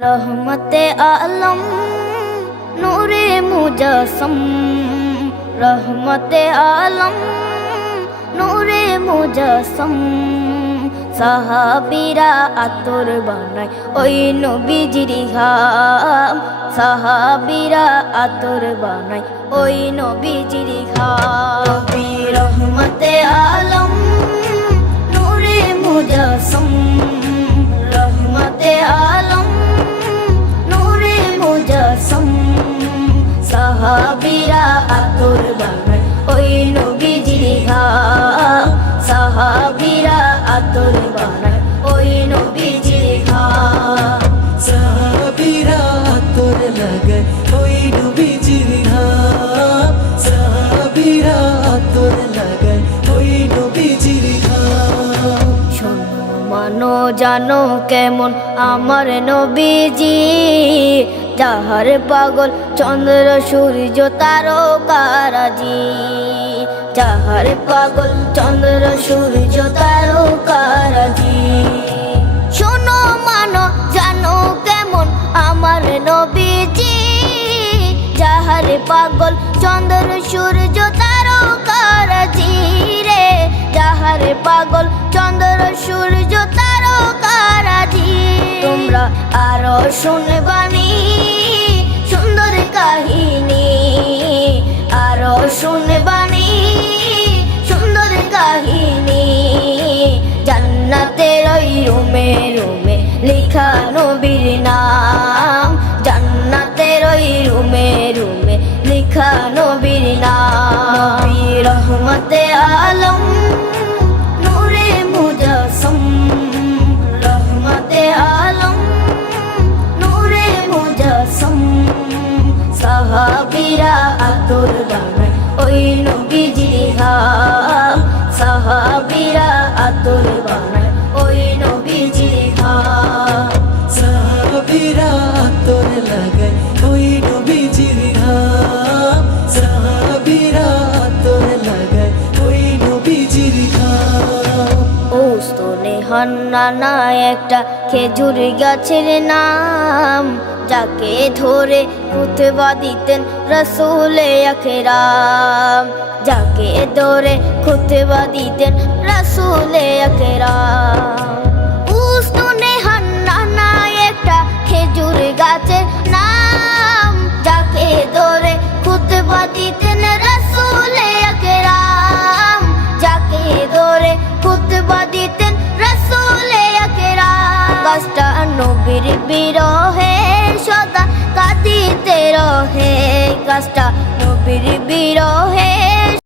रहमते आलम नूरे मुजस्सम, रहमते आलम नूरे मुजस्सम। সাহাবীরা আতর বানায় ওই নবীজির ঘাম, সাহাবীরা আতর বানায় ওই নবীজির ঘাম। রহমতে আলম নূরে মুজস্সম, রহমতে আলম নূরে মুজস্সম। সাহাবীরা আতর বানায় ওই নবীজির ঘাম, সাহাবীরা আতর বানায় ওই নবীজির ঘাম। সাহাবীরা আতর লাগায় ওই নবীজির ঘাম, সাহাবীরা আতর লাগায় ওই নবীজির ঘাম। শোনো মানো জানো কেমন আমার নবীজি, যাহার পাগল চন্দ্র সূর্য তারকারাজি, যাহার পাগল চন্দ্র সূর্য তারকারাজি। শোনো মানো জানো কেমন আমার নবীজি, যাহার পাগল চন্দ্র সূর্য তারকারাজি রে, যাহার পাগল চন্দ্র সূর্য তারকারাজি। তোমরা আরো শুনবানি সুন্দর কাহিনী, আরো শুনবানি সুন্দর কাহিনী। জান্নাতের ওই রুমে রুমে লেখা নবীর নাম, জান্নাতের ওই রুমে রুমে লেখা নবীর নাম। রহমতে আলম নূরে মুজস্সম, রহমতে আলম নূরে মুজস্সম। সাহাবীরা আতর বানায় ওই নবীজির ঘাম, সাহাবীরা আতর বানায় ওই নবীজির ঘাম। সাহাবীরা আতর লাগায় ওই নবীজির ঘাম, সাহাবীরা আতর লাগায় ওই নবীজির ঘাম। ওস্তনে হান্নানা একটা খেজুর গাছের নাম, যাকে ধরে খুতবা দিতেন রাসূলে আকরাম, যাকে ধরে খুতবা দিতেন রাসূলে আকরাম। ওস্তনে হান্নানা একটা খেজুর গাছের নাম, যাকে ধরে খুতবা দিতেন রাসূলে আকরাম, যাকে ধরে খুতবা দিতেন রাসূলে আকরাম। গাছটা নবীর বিরহে সদা কাঁদিতে রহে, গাছটা নবীর বিরহে